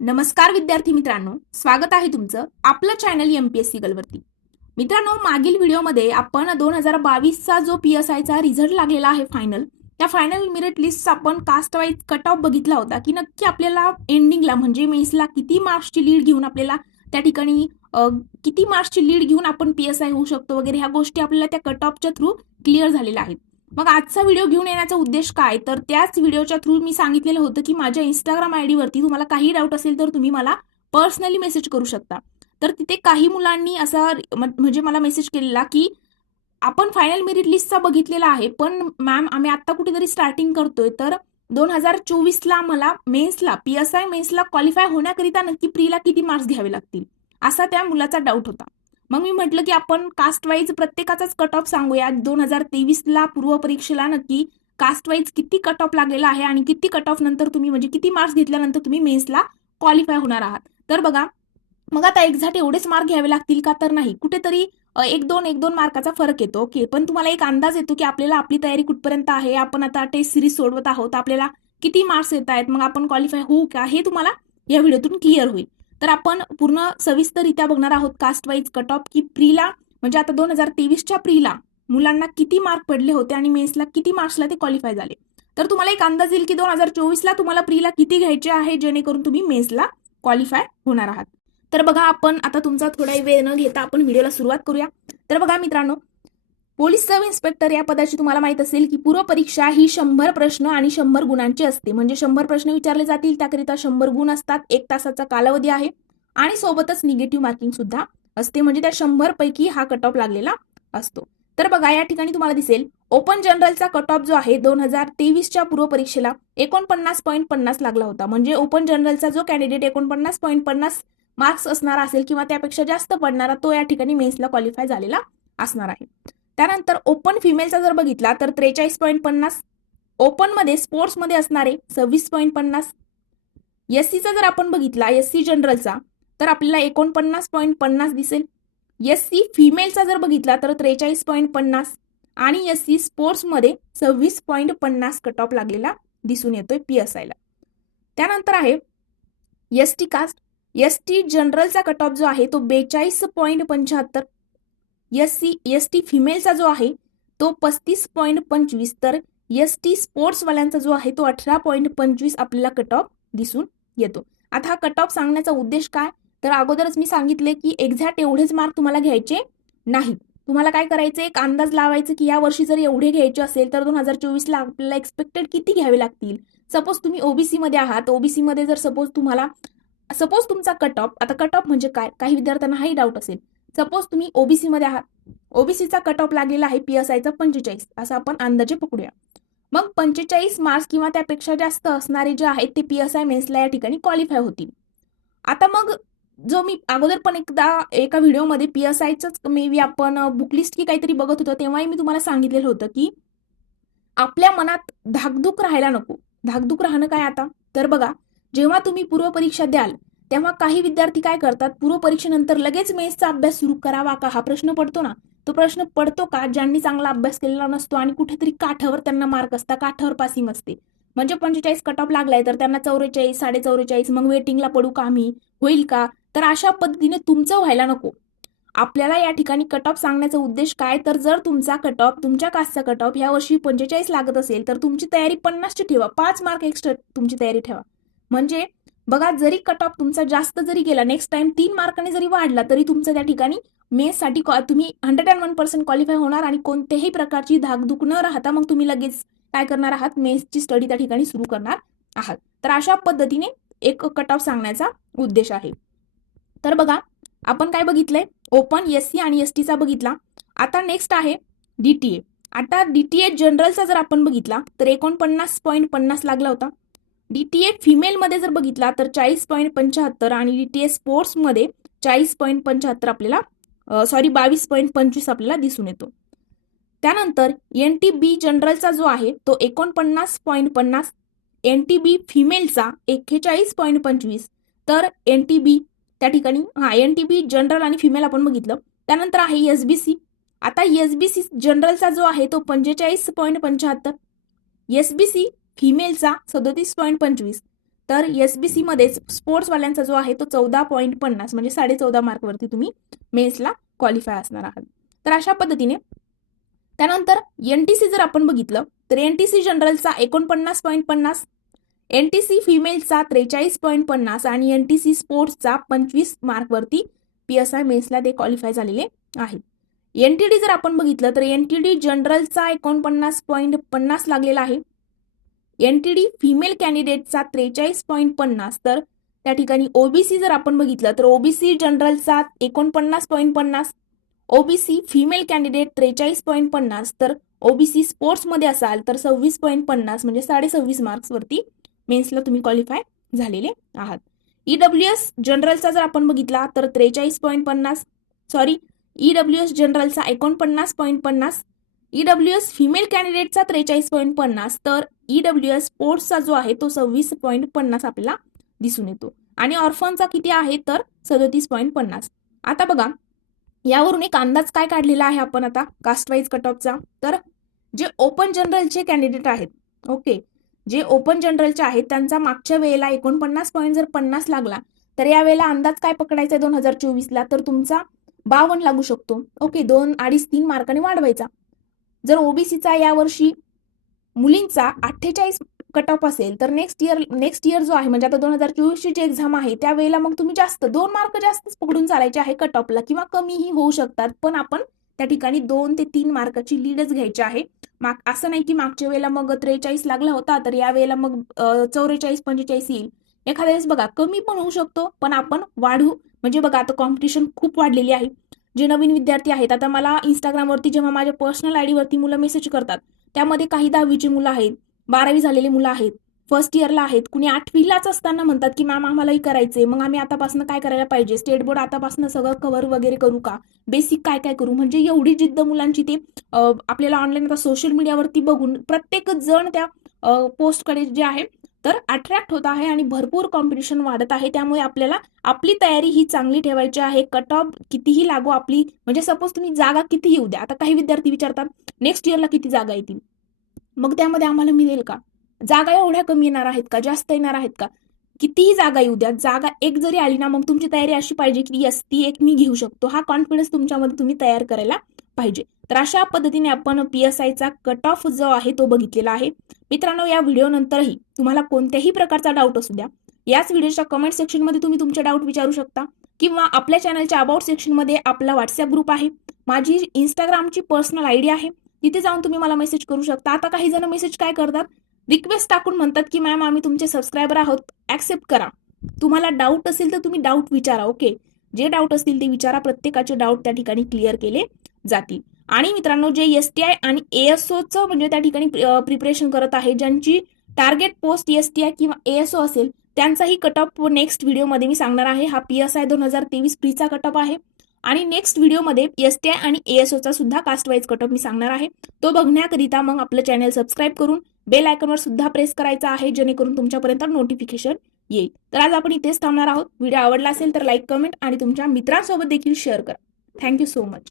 नमस्कार विद्यार्थी मित्रांनो स्वागत आहे तुमचं आपलं चॅनल एमपीएससी गलवरती मित्रांनो मागील व्हिडिओमध्ये आपण दोन हजार बावीसचा जो पी एस आयचा रिझल्ट लागलेला आहे फायनल त्या फायनल मेरिट लिस्टचा आपण कास्ट वाईज कट ऑफ बघितला होता की नक्की आपल्याला एंडिंगला म्हणजे मेन्सला किती मार्क्सची लीड घेऊन आपल्याला त्या ठिकाणी किती मार्क्सची लीड घेऊन आपण पी एस आय होऊ शकतो वगैरे ह्या गोष्टी आपल्याला त्या कट ऑफच्या थ्रू क्लिअर झालेल्या आहेत. मग आजचा व्हिडिओ घेऊन येण्याचा उद्देश काय? तर त्याच व्हिडिओच्या थ्रू मी सांगितलेलं होतं की माझ्या इंस्टाग्राम आय वरती तुम्हाला काही डाऊट असेल तर तुम्ही मला पर्सनली मेसेज करू शकता. तर तिथे काही मुलांनी असा म्हणजे मला मेसेज केलेला की आपण फायनल मेरिट लिस्टचा बघितलेला आहे पण मॅम आम्ही आता कुठेतरी स्टार्टिंग करतोय. तर दोन हजार चोवीसला मला मेन्सला पी एस आय मेन्सला क्वालिफाय होण्याकरिता नक्की प्रीला किती मार्क्स घ्यावे लागतील? असा त्या मुलाचा डाऊट होता. मग मी म्हटलं की आपण कास्ट वाईज प्रत्येकाचाच कट ऑफ सांगूया दोन हजार तेवीसला पूर्व परीक्षेला नक्की कास्ट वाईज किती कट ऑफ लागलेला आहे आणि किती कट ऑफ नंतर तुम्ही म्हणजे किती मार्क्स घेतल्यानंतर तुम्ही मेन्सला क्वालिफाय होणार आहात. तर बघा मग आता एक्झॅक्ट एवढेच मार्क घ्यावे लागतील का? तर नाही. कुठेतरी एक दोन एक दोन मार्काचा फरक येतो. ओके. पण तुम्हाला एक अंदाज येतो की आपल्याला आपली तयारी कुठपर्यंत आहे? आपण आता टेस्ट सिरीज सोडवत आहोत. आपल्याला किती मार्क्स येत आहेत मग आपण क्वालिफाय होऊ का? हे तुम्हाला या व्हिडिओतून क्लिअर होईल. तर आपण पूर्ण सविस्तररित्या बघणार आहोत कास्ट वाईज कट ऑफ की प्रीला म्हणजे आता दोन हजार तेवीसच्या प्रीला मुलांना किती मार्क पडले होते आणि मेन्सला किती मार्क्सला ते क्वालिफाय झाले? तर तुम्हाला एक अंदाज येईल की दोन हजार चोवीसला तुम्हाला प्रीला किती घ्यायचे आहे जेणेकरून तुम्ही मेन्सला क्वालिफाय होणार आहात. तर बघा आपण आता तुमचा थोडा वेळ न घेता आपण व्हिडिओला सुरुवात करूया. तर बघा मित्रांनो पोलीस सब इन्स्पेक्टर या पदाची तुम्हाला माहीत असेल की पूर्व परीक्षा ही शंभर प्रश्न आणि शंभर गुणांची असते. म्हणजे शंभर प्रश्न विचारले जातील त्याकरिता शंभर गुण असतात. एक तासाचा कालावधी आहे आणि सोबतच निगेटिव्ह मार्किंग सुद्धा असते. म्हणजे त्या शंभर पैकी हा कट ऑफ लागलेला असतो. तर बघा या ठिकाणी तुम्हाला दिसेल ओपन जनरलचा कट ऑफ जो आहे दोन हजार तेवीसच्या पूर्व परीक्षेला एकोणपन्नास पॉईंट पन्नास लागला होता. म्हणजे ओपन जनरलचा जो कॅन्डिडेट एकोणपन्नास पॉईंट पन्नास मार्क्स असणारा असेल किंवा त्यापेक्षा जास्त पडणारा तो या ठिकाणी मेन्सला क्वालिफाय झालेला असणार आहे. त्यानंतर ओपन फिमेलचा जर बघितला तर त्रेचाळीस पॉईंट पन्नास ओपनमध्ये स्पोर्ट्समध्ये असणारे सव्वीस पॉईंट पन्नास. एस सीचा जर आपण बघितला एस सी जनरलचा तर आपल्याला एकोणपन्नास पॉईंट पन्नास दिसेल. एस सी फिमेलचा जर बघितला तर त्रेचाळीस पॉईंट पन्नास आणि एस सी स्पोर्ट्समध्ये सव्वीस पॉईंट पन्नास कट ऑफ लागलेला दिसून येतोय पी एस आयला त्यानंतर आहे S T caste S T जनरलचा cut off जो आहे तो बेचाळीस पॉईंट पंच्याहत्तर. एस सी एस टी फिमेलचा जो आहे तो पस्तीस पॉईंट पंचवीस. तर एस टी स्पोर्ट्सवाल्यांचा जो आहे तो अठरा पॉईंट पंचवीस आपल्याला कट ऑफ दिसून येतो. आता हा कट ऑफ सांगण्याचा उद्देश काय? तर अगोदरच मी सांगितले की एक्झॅक्ट एवढेच मार्क तुम्हाला घ्यायचे नाही. तुम्हाला काय करायचं? एक अंदाज लावायचं की या वर्षी जर एवढे घ्यायचे असेल तर दोन हजार चोवीसला आपल्याला एक्सपेक्टेड किती घ्यावे लागतील? सपोज तुम्ही ओबीसी मध्ये आहात. ओबीसी मध्ये जर सपोज तुम्हाला सपोज तुमचा कट ऑफ आता कट ऑफ म्हणजे काय? काही विद्यार्थ्यांना हाही डाऊट असेल. सपोज तुम्ही ओबीसी मध्ये आहात. ओबीसीचा कट ऑफ लागलेला आहे पी एस आयचा पंचेचाळीस. असं आपण अंदाजे पकडूया. मग पंचेचाळीस मार्क्स किंवा त्यापेक्षा जास्त असणारे जे आहेत ते पी एस आय मेन्सला या ठिकाणी क्वालिफाय होतील. आता मग जो मी अगोदर पण एकदा एका व्हिडिओमध्ये पी एस मे बी आपण बुकलिस्ट की काहीतरी बघत होतो तेव्हाही मी तुम्हाला सांगितलेलं होतं की आपल्या मनात धाकधूक राहायला नको. धाकधूक राहणं काय आता? तर बघा जेव्हा तुम्ही पूर्व परीक्षा द्याल तेव्हा काही विद्यार्थी काय करतात? पूर्वपरीक्षेनंतर लगेच मेन्सचा अभ्यास सुरू करावा का? हा प्रश्न पडतो ना. तो प्रश्न पडतो का? ज्यांनी चांगला अभ्यास केलेला नसतो आणि कुठेतरी काठावर त्यांना मार्क असतात काठावर पासिंग असते. म्हणजे पंचेचाळीस कट ऑफ लागलाय तर त्यांना चौवेचाळीस साडे चौवेचाळीस मग वेटिंगला पडू का आम्ही? होईल का? तर अशा पद्धतीने तुमचं व्हायला नको. आपल्याला या ठिकाणी कट ऑफ सांगण्याचा उद्देश काय? तर जर तुमचा कट ऑफ तुमच्या कास्टचा कट ऑफ ह्या वर्षी पंचेचाळीस लागत असेल तर तुमची तयारी पन्नासची ठेवा. पाच मार्क एक्स्ट्रा तुमची तयारी ठेवा. म्हणजे बघा जरी कट ऑफ तुमचा जास्त जरी गेला नेक्स्ट टाइम तीन मार्काने जरी वाढला तरी तुमचं त्या ठिकाणी मेससाठी तुम्ही hundred and one percent qualify होणार आणि कोणत्याही प्रकारची धाकधूक न राहता मग तुम्ही लगेच काय करणार आहात? मेसची स्टडी त्या ठिकाणी सुरू करणार आहात. तर अशा पद्धतीने एक कट ऑफ सांगण्याचा उद्देश आहे. तर बघा आपण काय बघितलंय? ओपन एस सी आणि एस टीचा बघितला. आता नेक्स्ट आहे डीटीए आता डीटीए जनरलचा जर आपण बघितला तर एकोणपन्नास पॉईंट पन्नास लागला होता. डीटीए फिमेलमध्ये जर बघितला तर चाळीस पॉईंट पंच्याहत्तर आणि डीटीए स्पोर्ट्समध्ये चाळीस पॉईंट पंच्याहत्तर आपल्याला सॉरी बावीस पॉईंट पंचवीस आपल्याला दिसून येतो. त्यानंतर एन टी बी जनरलचा जो आहे तो एकोणपन्नास पॉईंट पन्नास एन टी बी फिमेलचा एक्केचाळीस पॉईंट पंचवीस तर एन टी बी त्या ठिकाणी हा एन टी बी जनरल आणि फिमेल आपण बघितलं. त्यानंतर आहे एस बी सी आता एस बी सी जनरलचा जो आहे तो पंचेचाळीस पॉईंट पंच्याहत्तर एस बी सी फिमेलचा सदोतीस पॉईंट पंचवीस. तर एस बी सीमध्येच स्पोर्ट्सवाल्यांचा जो आहे तो चौदा पॉईंट पन्नास म्हणजे साडे चौदा मार्कवरती तुम्ही मेन्सला क्वालिफाय असणार आहात. तर अशा पद्धतीने त्यानंतर एन टी सी जर आपण बघितलं तर एन टी सी जनरलचा एकोणपन्नास पॉईंट पन्नास एन टी सी फिमेलचा त्रेचाळीस पॉईंट पन्नास आणि एन टी सी स्पोर्ट्सचा पंचवीस मार्कवरती पी एस आय मेन्सला ते क्वालिफाय झालेले आहेत. एन टी डी जर आपण बघितलं तर एन टी डी जनरलचा एकोणपन्नास पॉईंट पन्नास लागलेला आहे. एन टी डी फिमेल कॅन्डिडेटचा त्रेचाळीस पॉईंट पन्नास तर त्या ठिकाणी ओबीसी जर आपण बघितलं तर ओबीसी जनरलचा एकोणपन्नास पॉईंट पन्नास ओबीसी फिमेल कॅन्डिडेट त्रेचाळीस पॉईंट पन्नास तर ओबीसी स्पोर्ट्समध्ये असाल तर सव्वीस पॉईंट पन्नास म्हणजे साडे सव्वीस मार्क्सवरती मेन्सला तुम्ही क्वालिफाय झालेले आहात. ईडब्ल्यू एस जनरलचा जर आपण बघितला तर त्रेचाळीस पॉईंट पन्नास सॉरी ईडब्ल्यू एस जनरलचा एकोणपन्नास पॉईंट पन्नास ईडब्ल्यू एस फिमेल कॅन्डिडेटचा त्रेचाळीस पॉईंट पन्नास तर ईडब्ल्यू एस स्पोर्ट्सचा जो आहे तो सव्वीस पॉईंट पन्नास आपल्याला दिसून येतो. आणि ऑर्फनचा किती आहे तर सदोतीस पॉईंट पन्नास. आता बघा यावरून एक अंदाज काय काढलेला आहे आपण आता? कास्टवाईज कट ऑफचा तर जे ओपन जनरलचे कॅन्डिडेट आहेत ओके जे ओपन जनरलचे आहेत त्यांचा मागच्या वेळेला एकोणपन्नास पॉईंट जर पन्नास लागला तर या वेळेला अंदाज काय पकडायचा आहे दोन हजार चोवीसला? तर तुमचा बावन्न लागू शकतो. ओके दोन अडीच तीन मार्काने वाढवायचा. जर ओबीसीचा यावर्षी मुलींचा अठ्ठेचाळीस कट ऑफ असेल तर नेक्स्ट इयर नेक्स्ट इयर जो आहे म्हणजे आता दोन हजार चोवीसची जी एक्झाम आहे त्यावेळेला मग तुम्ही जास्त दोन मार्क जास्तच पकडून चालायचे आहे कट ऑफला किंवा कमीही होऊ शकतात पण आपण त्या ठिकाणी दोन ते तीन मार्काची लीडच घ्यायची आहे. माग असं नाही की मागच्या वेळेला मग त्रेचाळीस लागला होता तर या वेळेला मग चौवेचाळीस पंचेचाळीस येईल. एखाद्या वेळेस बघा कमी पण होऊ शकतो पण आपण वाढू म्हणजे बघा आता कॉम्पिटिशन खूप वाढलेली आहे. जे नवीन विद्यार्थी आहेत आता मला इंस्टाग्रामवरती जेव्हा माझ्या पर्सनल आय डीवरती मुलं मेसेज करतात त्यामध्ये काही दहावीची मुलं आहेत बारावी झालेली मुलं आहेत फर्स्ट इयरला आहेत. कुणी आठवीलाच असताना म्हणतात की मॅम आम्हालाही करायचंय. मग आम्ही आतापासून काय करायला पाहिजे? स्टेट बोर्ड आतापासून सगळं कव्हर वगैरे करू का? बेसिक काय काय करू? म्हणजे एवढी जिद्द मुलांची ते आपल्याला ऑनलाईन आता सोशल मीडियावरती बघून प्रत्येक जण त्या पोस्टकडे जे आहे तर अट्रॅक्ट होत आहे आणि भरपूर कॉम्पिटिशन वाढत आहे. त्यामुळे आपल्याला आपली तयारी ही चांगली ठेवायची आहे. कट ऑफ कितीही लागू आपली म्हणजे सपोज तुम्ही जागा किती येऊ द्या. आता काही विद्यार्थी विचारतात नेक्स्ट इयरला किती जागा येतील? मग त्यामध्ये आम्हाला मिळेल का? जागा एवढ्या कमी येणार आहेत का? जास्त येणार आहेत का? कितीही जागा येऊ द्या. जागा एक जरी आली ना मग तुमची तयारी अशी पाहिजे की यस ती एक मी घेऊ शकतो. हा कॉन्फिडन्स तुमच्यामध्ये तुम्ही तयार करायला पाहिजे. तर अशा पद्धतीने आपण पी एस आयचा कट ऑफ जो आहे तो बघितलेला आहे. मित्रांनो या व्हिडिओनंतरही तुम्हाला कोणत्याही प्रकारचा डाऊट असू द्या. याच व्हिडिओच्या कमेंट सेक्शनमध्ये तुम्ही तुमचे डाऊट विचारू शकता किंवा आपल्या चॅनलच्या अबाउट सेक्शनमध्ये आपला व्हॉट्सअप ग्रुप आहे. माझी इंस्टाग्रामची पर्सनल आयडी आहे. तिथे जाऊन तुम्ही मला मेसेज करू शकता. आता काही जण मेसेज काय करतात? रिक्वेस्ट टाकून म्हणतात की मॅम आम्ही तुमचे सबस्क्रायबर आहोत. ऍक्सेप्ट करा. तुम्हाला डाऊट असेल तर तुम्ही डाऊट विचारा ओके जे डाऊट असतील ते विचारा. प्रत्येकाचे डाऊट त्या ठिकाणी क्लिअर केले जातील. आणि मित्रांनो जे एस टी आय आणि एएसओचं म्हणजे त्या ठिकाणी प्रिपरेशन करत आहे ज्यांची target post S T I किंवा एएसओ असेल त्यांचाही कटअप नेक्स्ट व्हिडिओमध्ये मी सांगणार आहे. हा पी एस आय दोन हजार तेवीस प्रीचा कटअप आहे. आणि नेक्स्ट व्हिडिओमध्ये एस टी आय आणि एएसओचा सुद्धा कास्ट वाईज कट मी सांगणार आहे. तो बघण्याकरिता मग आपलं चॅनल सबस्क्राईब करून बेल आयकॉनवर सुद्धा प्रेस करायचा आहे जेणेकरून तुमच्यापर्यंत नोटिफिकेशन येईल. तर आज आपण इथेच थांबणार आहोत. व्हिडिओ आवडला असेल तर लाईक कमेंट आणि तुमच्या मित्रांसोबत देखील शेअर करा. Thank you so much